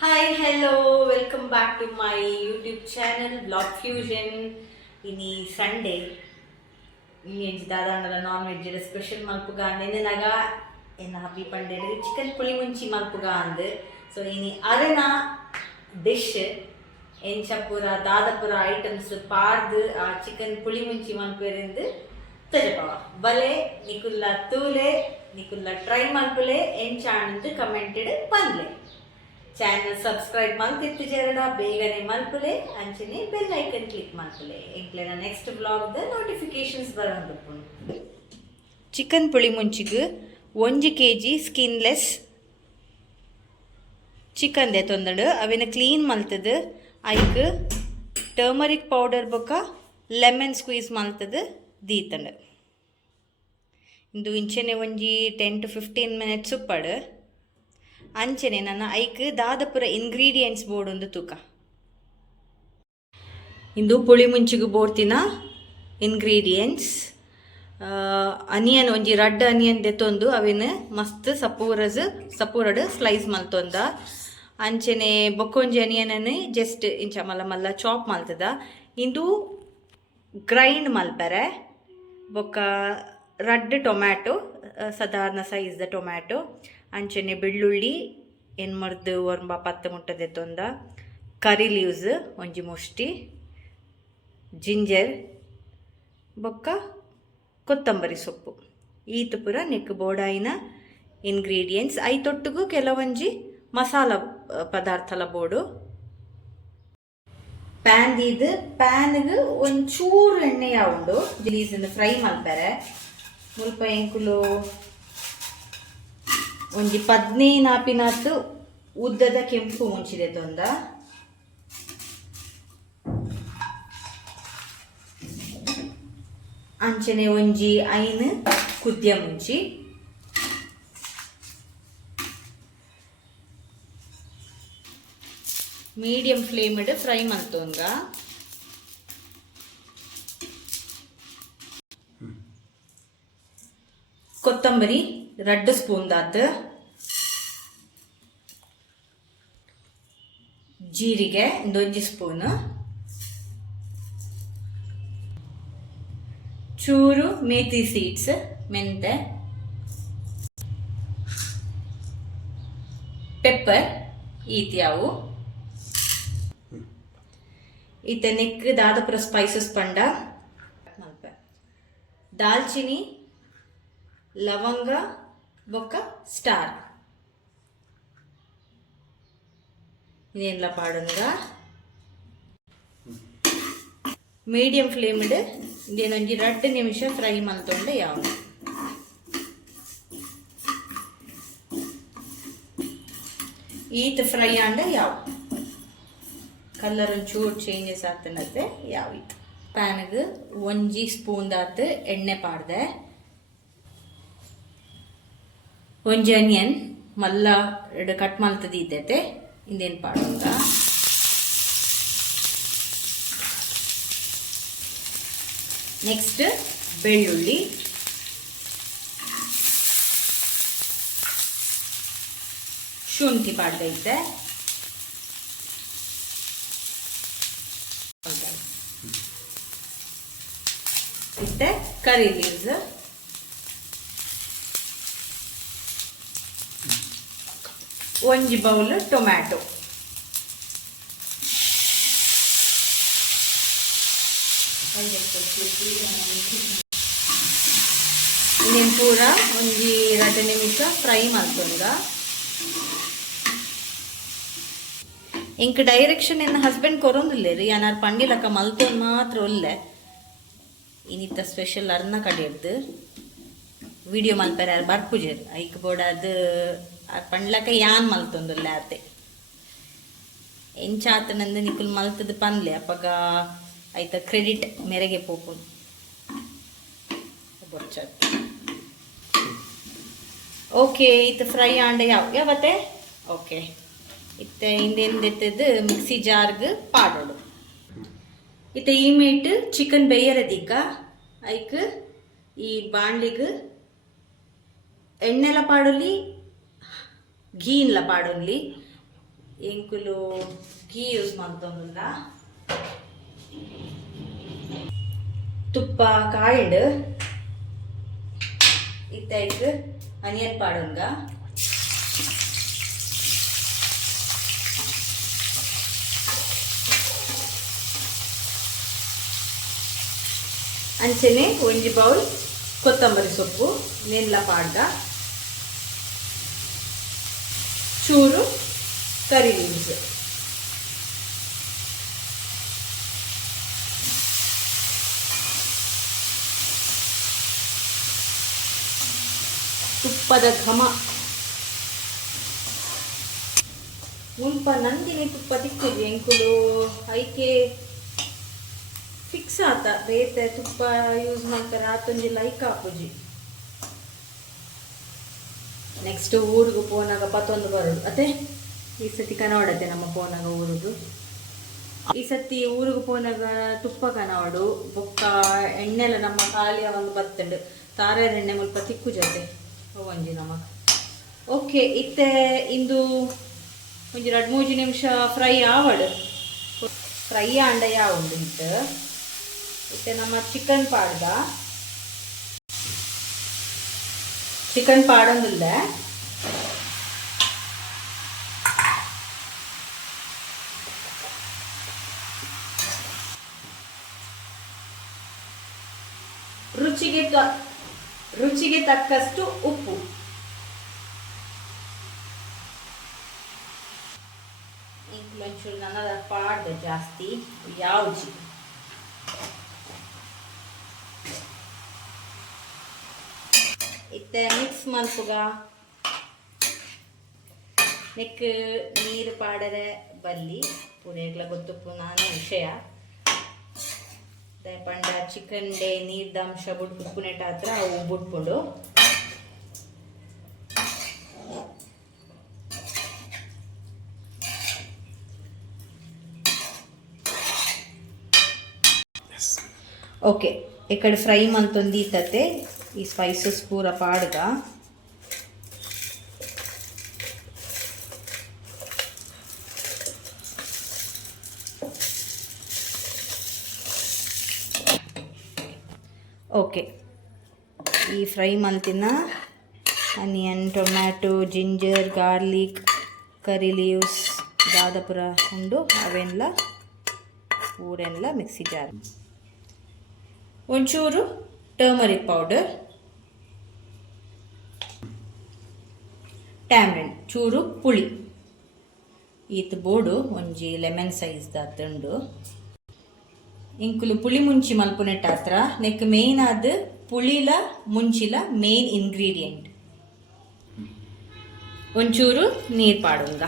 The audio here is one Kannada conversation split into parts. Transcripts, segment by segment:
Hi, hello, welcome back to my YouTube channel Vlog Fusion. Ini Sunday. Ini dadanala non-veg special malpuga nenenaga enna happy pandede chicken puli munchi malpuga ande. So ini arena dish enchapura dadapura items pardu a chicken puli munchi malperindu ತಜಪವ ಬಲೆ ನಿಕುಲ್ಲ ತೂಲೆ ನಿಕುಲ್ಲ ಟ್ರೈ ಮಲ್ಪುಲೆ ಎಂಚಾಣಂದು ಕಮೆಂಟೆಡ್ ಪನ್ಲೆ ಚಾನಲ್ ಸಬ್ಸ್ಕ್ರೈಬ್ ಮಲ್ತಿತ್ತು ಜರಡ ಬೇಗನೆ ಮಲ್ಪುಲೆ ಅಂಚನೆ ಬೆಲ್ ಐಕನ್ ಕ್ಲಿಕ್ ಮಲ್ಪುಲೆ ಎಂಕ್ಲೆನ ನೆಕ್ಸ್ಟ್ ಬ್ಲಾಗ್ದ ನೋಟಿಫಿಕೇಶನ್ಸ್ ಬರೋದು ಚಿಕನ್ ಪುಳಿ ಮುಂಚಿಗೆ 1 kg ಸ್ಕಿನ್ಲೆಸ್ ಚಿಕನ್ ದೆ ತೊಂದಡು ಅವೇನ ಕ್ಲೀನ್ ಮಲ್ತದು ಐಕ್ ಟರ್ಮರಿಕ್ ಪೌಡರ್ ಬೊಕ್ಕ ಲೆಮನ್ ಸ್ಕ್ವೀಸ್ ಮಲ್ತದು ದೀತಂಡು ಇಂದು ಇಂಚೆನೆ ಒಂಜಿ 10 to 15 minutes ಉಪ್ಪಡು ಅಂಚನೆ ನನ್ನ ಐಕ್ ದಾದಪುರ ಇಂಗ್ರೀಡಿಯೆಂಟ್ಸ್ ಬೋರ್ಡ್ ಒಂದು ತೂಕ ಇಂದು ಪುಳಿ ಮುಂಚಿಗೆ ಬೋರ್ತಿನ ಇಂಗ್ರೀಡಿಯೆಂಟ್ಸ್ ಅನಿಯನ್ ಒಂಜಿ ರಡ್ಡ್ ಅನಿಯನ್ ದೆತ್ತೊಂದು ಅವೇನು ಮಸ್ತ್ ಸಪೂರಡ್ ಸ್ಲೈಸ್ ಮಲ್ತೊಂದ ಅಂಚನೆ ಬೊಕ್ಕೊಂಜಿ ಅನಿಯನನ್ನು ಜಸ್ಟ್ ಇಂಚ ಮಲ್ಲ ಮಲ್ಲ ಚಾಪ್ ಮಲ್ತದ ಇಂದು ಗ್ರೈಂಡ್ ಮಲ್ಪರೆ ಬೊಕ್ಕ ರಡ್ಡ್ ಟೊಮ್ಯಾಟೊ ಸಾಧಾರಣ ಸೈಜ್ದ ಟೊಮ್ಯಾಟೊ ಅಂಚನೆ ಬೆಳ್ಳುಳ್ಳಿ ಎನ್ಮರ್ದು ಒಂಬ 10 ಮುಟ್ಟದೆ ತೊಂದ ಕರಿ ಲೀವ್ಸ್ ಒಂಜಿ ಮುಷ್ಟಿ ಜಿಂಜರ್ ಬೊಕ್ಕ ಕೊತ್ತಂಬರಿ ಸೊಪ್ಪು ಈತ ಪೂರ ನೆಕ್ ಬೋಡಾಯಿನ ಇಂಗ್ರೀಡಿಯೆಂಟ್ಸ್ ಐತೊಟ್ಟಿಗೂ ಕೆಲವೊಂಜಿ ಮಸಾಲ ಪದಾರ್ಥಲ ಬೋಡು ಪ್ಯಾನ್ ದೀದು ಪ್ಯಾನ್ಗೆ ಒಂಚೂರು ಎಣ್ಣೆ ಯಾವುದು ಜಿಲೀಸಿಂದ ಫ್ರೈ ಮಲ್ಪರೆ ಮುಲ್ಪ ಎಂಕುಲು ಒಂಜಿ 15 ಉದ್ದದ ಕೆಂಪು ಮುಂಚಿದೆ ತೊಂದ ಅಂಚನೆ ಒಂಜಿ ಐನ್ ಕುದ್ಯ ಮುಂಚಿ ಮೀಡಿಯಂ ಫ್ಲೇಮ್ಡ್ ಫ್ರೈ ಮಲ್ತೊಂದ ಕೊತ್ತಂಬರಿ 2 ಸ್ಪೂನ್ ದಾತ್ ಜೀರಿಗೆ 1 ಸ್ಪೂನ್ ಚೂರು ಮೇಥಿ ಸೀಡ್ಸ್ ಮೆಂತೆ ಪೆಪ್ಪರ್ ಈತ್ಯಾವು ಈತ ನೆಕ್ ದಾದಪುರ ಸ್ಪೈಸಸ್ ಪಂಡ ದಾಲ್ಚಿನಿ ಲವಂಗ ಬೊಕ್ಕ ಸ್ಟಾರ್ ಇದೇನೆಲ್ಲ ಪಾಡುಂಗ ಮೀಡಿಯಂ ಫ್ಲೇಮ್ಡ್ ಇದೇನೊಂಜಿ 2 ನಿಮಿಷ ಫ್ರೈ ಮಲ್ತೊಂಡೆ ಯಾವುದು ಈತ ಫ್ರೈ ಆಂಡ ಯಾವ ಕಲರ್ ಒಂಚೂರು ಚೇಂಜಸ್ ಆಗ್ತನತ್ತೆ ಯಾವಿತ್ತು ಪ್ಯಾನ್ಗೆ 1 ಸ್ಪೂನ್ ದಾತ್ ಎಣ್ಣೆ ಪಾಡ್ದೆ ಒಂಜಿ ಅನಿಯನ್ ಮಲ್ಲ ಕಟ್ ಮಲ್ತದಿದ್ದೈತೆ ಇಂದೇನು ಪಾಡೋಂಗ ನೆಕ್ಸ್ಟ್ ಬೆಳ್ಳುಳ್ಳಿ ಶುಂಠಿ ಪಾಡ್ದೈತೆ ಮತ್ತೆ ಕರಿ ಲೀವ್ಸ್ ಒಂಜಿ ಬೌಲ್ ಟೊಮ್ಯಾಟೊ ಇನ್ನೇನು ಪೂರ ಒಂಜಿ 2 ನಿಮಿಷ ಫ್ರೈ ಮಲ್ತೊಂದ ಇಂಕ್ ಡೈರೆಕ್ಷನ್ ಎನ್ನ ಹಸ್ಬೆಂಡ್ ಕೊರೊಂದುಲ್ಲೇರು ಯಾನಾರು ಪಂಡಿಲಕ ಮಲ್ತೊಂದು ಮಾತ್ರ ಒಲ್ಲೆ ಇನ್ನಿತ್ತ ಸ್ಪೆಷಲ್ ಅರ್ನ ಕಡೆಯದ್ದು ವಿಡಿಯೋ ಮಲ್ಪರೆ ಯಾರು ಬರ್ಪುಜರ್ ಐಕ್ ಬೋಡದು ಪಂಡ್ಲಕ ಯಾನ್ ಮಲ್ತೊಂದುಲ್ಲ ಅತ್ತೆ ಎಂಚಾತನಂದು ನಿಕುಲ್ ಮಲ್ತದ ಪನ್ಲೆ ಅಪ್ಪಗ ಐತ ಕ್ರೆಡಿಟ್ ಮೇರೆಗೆ ಪೋಪು ಓಕೆ ಇತ್ತು ಫ್ರೈ ಆಂಡೆ ಯಾವತ್ತೆ ಓಕೆ ಇತ್ತೆ ಹಿಂದೆಂದೆತ್ತದು ಮಿಕ್ಸಿ ಜಾರ್ಗೆ ಪಾಡೋಡು ಇತ್ತೆ ಈ ಮೇಟ್ ಚಿಕನ್ ಬೇಯರದಿಕ್ಕ ಐಕ್ ಈ ಬಾಣ್ಲಿಗೆ ಎಣ್ಣೆಲ ಪಾಡೊಲ್ಲಿ ಘೀನ್ಲ ಪಾಡೊಲ್ಲಿ ಎಂಕುಲು ಘೀ ಯೂಸ್ ಮಾಡ್ತೊಂದುಲ್ಲ. ತುಪ್ಪ ಕಾಯ್ಡ್ ಇತ್ತೈಕ್ ಅನಿಯನ್ ಪಾಡುಂಗ. ಅಂಚನೆ ಒಂಜಿ ಬೌಲ್ ಕೊತ್ತಂಬರಿ ಸೊಪ್ಪು ನೆಲ್ಲ ಪಾಡ್ಗ, ಚೂರು ಕರಿ ಲೀವ್ಸ್, ತುಪ್ಪದ ಘಮ. ಮುಲ್ಪ ನಂದಿನಿ ತುಪ್ಪ ತಿಕ್ಕುದು ಎಂಕುಲು ಐಕೆ ಫಿಕ್ಸ್ ಆತ ಬೇತೆ ತುಪ್ಪ ಯೂಸ್ ಮಾಡ್ತಾರೆ ಆತೊಂಜಿ ಲೈಕ್ ಹಾಪುಜಿ. ನೆಕ್ಸ್ಟ್ ಊರಿಗೆ ಪೋನಾಗ ಪತ್ತೊಂದು ಬರೋದು ಅದೇ ಈ ಸತಿ ಕನವಡತೆ ನಮ್ಮ ಪೋನಾಗ ಊರುದು. ಈ ಸತಿ ಊರಿಗೆ ಪೋನಾಗ ತುಪ್ಪ ಕನವಡು ಬೊಕ್ಕ ಎಣ್ಣೆಲ್ಲ ನಮ್ಮ ಖಾಲಿಯ ಒಂದು ಬತ್ತಂಡು ತಾರೇರ ಎಣ್ಣೆ ಮುಲ್ಪ ತಿಕ್ಕು ಜೊತೆ ಒಂಜಿ ನಮಕ್. ಓಕೆ ಇತ್ತೆ ಇಂದು ಒಂಜಿ 2-3 ನಿಮಿಷ ಫ್ರೈ ಆವಡು. ಫ್ರೈ ಆಂಡ ಯಾವುದು ಇತ್ತು ಇತ್ತೆ ನಮ್ಮ ಚಿಕನ್ ಪಾಡ್ಗ. ಚಿಕನ್ ಪಾಡೊಂದಿಲ್ಲ ರುಚಿಗೆ ತಕ್ಕಷ್ಟು ಉಪ್ಪು. ಇಂಕ್ಲೊಂಚೂರು ನನ್ನ ಪಾಡ್ದೆ ಜಾಸ್ತಿ ಯಾವ್ಜಿ. ಇತ್ತೆ ಮಿಕ್ಸ್ ಮಲ್ಪುಗ ನೆಕ್ ನೀರು ಪಾಡರೆ ಬಲ್ಲಿ ಪುಣೆಗ್ಲ ಗೊತ್ತುಪ್ಪು ನಾನೇ ವಿಷಯ ಪಂಡ ಚಿಕನ್ ಡೇ ನೀರ್ದ ಅಂಶ ಬಿಟ್ಟು ಪುನೆಟ ಹತ್ರ ಅವು ಬಿಟ್ಕೊಂಡು ಓಕೆ ಈ ಕಡೆ ಫ್ರೈ ಮಂತೊಂದೀತತೆ ಈ ಸ್ಪೈಸಸ್ ಪೂರ ಪಾಡ್ಗ. ಓಕೆ ಈ ಫ್ರೈ ಮಲ್ತಿನ onion, tomato, ginger, garlic, curry leaves ದಾದಪುರ ಉಂಡು ಅವೆಲ್ಲ ಊರೆಲ್ಲ ಮಿಕ್ಸಿ ಜಾರ್. ಒಂಚೂರು ಟರ್ಮರಿಕ್ ಪೌಡರ್, ಟ್ಯಾಮ್ರಿನ್, ಚೂರು ಪುಳಿ ಈತ್ ಬೋಡು ಒಂಜಿ ಲೆಮನ್ ಸೈಜ್ ದಾತುಂಡು. ಇಂಕುಲು ಪುಳಿ ಮುಂಚಿ ಮಲ್ಪುನೆಟ್ಟ ಹತ್ರ ನೆಕ್ ಮೇಯ್ನ್ ಆದ್ ಪುಳಿಲ ಮುಂಚಿಲ ಮೇನ್ ಇಂಗ್ರೀಡಿಯೆಂಟ್. ಒಂಚೂರು ನೀರು ಪಾಡುಂಗ.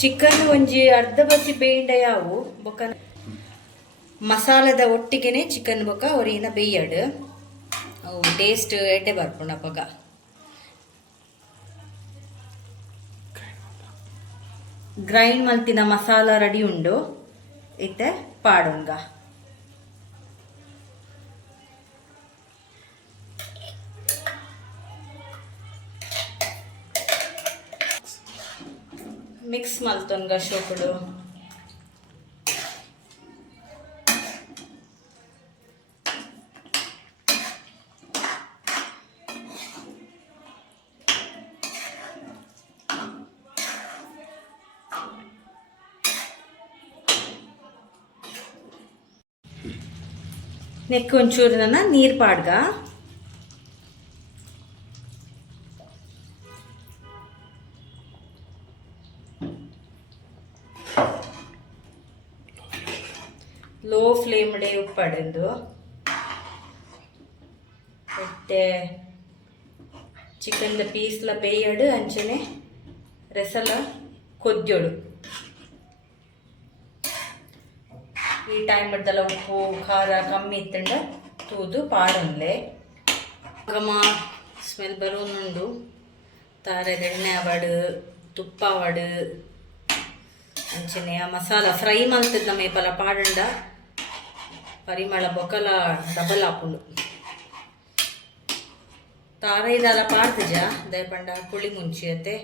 ಚಿಕನ್ ಒಂಜಿ ಅರ್ಧ ಬಸಿ ಬೇಯ್ಂಡ ಯಾವು ಬೊಕ ಮಸಾಲದ ಒಟ್ಟಿಗೆನೆ ಚಿಕನ್ ಬೊಕ ಒರಿನ ಬೇಯ್ಯಡ್ ಅವು ಟೇಸ್ಟ್ ಎಡ್ಡೆ ಬರ್ಪುಂಡು ಅಪಗ. ಗ್ರೈಂಡ್ ಮಲ್ತಿನ ಮಸಾಲ ರೆಡಿ ಉಂಡು ಇತ್ತೆ ಪಾಡುಂಗ. ಮಿಕ್ಸ್ ಮಲ್ತೊಂಗ ಶೋಕುಡು. ನೆಕ್ ಒಂಚೂರು ನನ್ನ ನೀರು ಪಾಡ್ಗ. ಲೋ ಫ್ಲೇಮ್ಡೆ ಉಪ್ಪಡೆಂದು ಮತ್ತೆ ಚಿಕನ್ದ ಪೀಸ್ಲ ಬೇಯಡು ಅಂಚನೆ ರೆಸಲ ಕೊದ್ಯೊಡು. ಈ ಟೈಮ್ ಇಡ್ದಲ್ಲ ಉಪ್ಪು ಖಾರ ಕಮ್ಮಿ ಇತ್ತಂಡ ತೂದು ಪಾಡೊಂದ್ಲೆ ಗಮ ಸ್ಮೆಲ್ ಬರೋನುಂಡು. ತಾರೆದ ಎಣ್ಣೆ ಅವಡು ತುಪ್ಪ ಅವಡು ಅಂಚನೆ ಆ ಮಸಾಲ ಫ್ರೈ ಮಲ್ತದ ಮೇಪಲ ಪಾಡಂಡ ಪರಿಮಳ ಬೊಕಲ ಡಬಲ್ ಆಪುಂಡು. ತಾರೈದಾಲ ಪಾಡ್ತಜ ದಯಪಂಡ ಪುಳಿ ಮುಂಚಿಯತೆ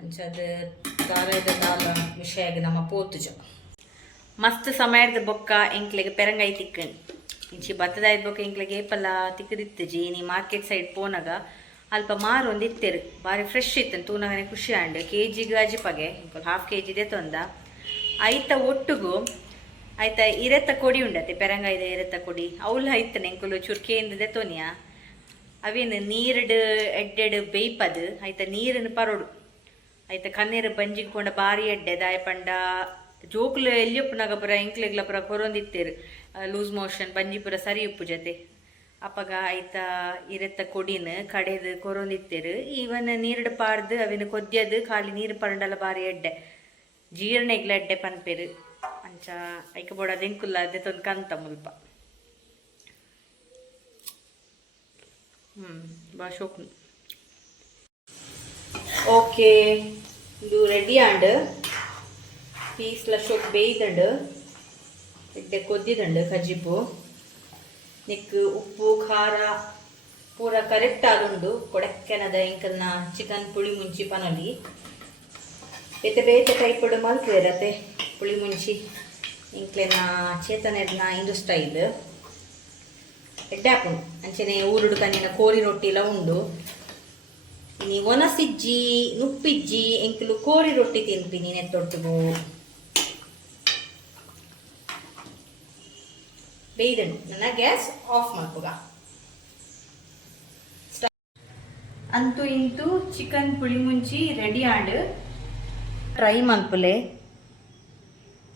ಅಂಚದ ತಾರೈದ ದಾಲ ವಿಷಯಗೆ ನಮ್ಮ ಪೋತುಜ ಮಸ್ತ್ ಸಮಯದ ಬೊಕ್ಕ ಎಂಕ್ಲೆಗೆ ಪೆರಂಗಾಯಿ ತಿಕ್ಕಣಿ ಇಂಚಿ ಭತ್ತದಾಯ್ದ ಬೊಕ್ಕ ಎಂಕ್ಲೆಗೆ ಏಪಲ್ಲ ತಿಕ್ಕದಿತ್ತಜಿ ನೀ ಮಾರ್ಕೆಟ್ ಸೈಡ್ ಪೋನಾಗ ಅಲ್ಪ ಮಾರು ಒಂದು ಇತ್ತೇರು ಭಾರಿ ಫ್ರೆಶ್ ಇತ್ತು ತೂನಗನೆ ಖುಷಿ ಆಂಡ್ ಕೆಜಿಗೆ ಅಜಿಪಗೆ ಹಾಫ್ ಕೆಜಿ ತೊಂದ ಐತ ಒಟ್ಟುಗು ಆಯ್ತ ಇರೆತ್ತ ಕೊಡಿ ಉಂಡತೆ ಪೆರಂಗಾಯ್ದ ಇರೆತ್ತ ಕೊಡಿ ಅವಳು ಐತನೆ ಎಂಕುಲು ಚುರ್ಕೆಯಿಂದ ದೆತೋನಿಯ ಅವೇನು ನೀರ್ಡು ಎಡ್ಡೆಡು ಬೇಯ್ಪದು ಆಯ್ತ ನೀರನ್ನು ಪರೋಡು ಆಯ್ತ ಕಣ್ಣೀರು ಬಂಜಿಕೊಂಡ ಬಾರಿ ಎಡ್ಡೆ ದಾಯಪಂಡ ಜೋಕ್ಲು ಎಲ್ಲಿಯಪ್ಪನಾಗ ಪುರ ಎಂಕ್ಲೆಗ್ಲ ಪುರ ಕೊರೊಂದಿತ್ತೇರು ಲೂಸ್ ಮೋಷನ್ ಬಂಜಿ ಪುರ ಸರಿ ಉಪ್ಪು ಜೊತೆ ಅಪ್ಪಗ ಆಯ್ತ ಇರೆತ್ತ ಕೊಡಿನ ಕಡೆದು ಕೊರೊಂದಿತ್ತೇರು ಇವನ್ ನೀರ್ಡು ಪಾಡ್ದು ಅವಿನ ಕೊದ್ಯದು ಖಾಲಿ ನೀರು ಪರಂಡಲ ಬಾರಿ ಎಡ್ಡೆ ಜೀರ್ಣೆಗ್ಲ ಎಡ್ಡೆ ಪನ್ಪೇರು ಅಂಚ ಐಕ ಬೋಡದು ಎಂಕುಲ್ಲ ಅದೊಂದು ಕಂತ ಮುಲ್ಪ ಬಾಶೋಕ್ನು ಓಕೆ ಇದು ರೆಡಿ ಆಂಡ್ ಪೀಸ್ಲ ಶೋಕ್ ಬೇಯ್ದಂಡು ಎಡ್ಡೆ ಕೊದ್ದಿದಂಡು ಕಜಿಪು ನಿಕ್ ಉಪ್ಪು ಖಾರ ಪೂರ ಕರೆಕ್ಟ್ ಆದುಂಡು ಕೊಡಕ್ಕೆನದ ಎಂಕಲ್ನ ಚಿಕನ್ ಪುಳಿ ಮುಂಚಿ ಪನೊಲಿ ಬೇತೆ ಬೇತೆ ಟೈಪಡು ಮಲ್ಪೇರತೆ ಪುಳಿ ಮುಂಚಿ ಇಂಕ್ಲೆನ ಚೇತನೆಡ್ನ ಇಂದು ಸ್ಟೈಲ್ ಎಡ್ಡೆ ಹಾಕೊಂಡು ಅಂಚನೆ ಊರುಡು ಕಣ್ಣಿನ ಕೋರಿ ರೊಟ್ಟಿ ಎಲ್ಲ ಉಂಡು ಇನಿ ಒನಸಿಜ್ಜಿ ನುಪ್ಪಿಜ್ಜಿ ಎಂಕಲು ಕೋರಿ ರೊಟ್ಟಿ ತಿನ್ಪಿನಿ ನೆತ್ತೊಟ್ಟಿಗೂ ಬೇಯ್ದನು ನನ್ನ ಗ್ಯಾಸ್ ಆಫ್ ಮಾಡ್ಕೋಗ ಅಂತೂ ಇಂತೂ ಚಿಕನ್ ಪುಳಿ ಮುಂಚಿ ರೆಡಿ ಆಂಡ್ ಟ್ರೈ ಮಲ್ಪಲೆ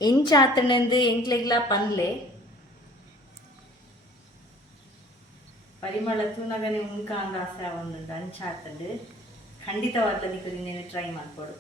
ಎಂಚಾತನೆಂದು ಎಂಕ್ಲೆಗ್ಲ ಪನ್ಲೆ ಪರಿಮಳ ತೂನಗನೆ ಉಣ್ಕಾಂದ ಆಸೆ ಒಂದು ಅಂಚಾತಂಡು ಖಂಡಿತವಾದ ನಿಮಗೆ ಟ್ರೈ ಮಾಡ್ಕೊಡು.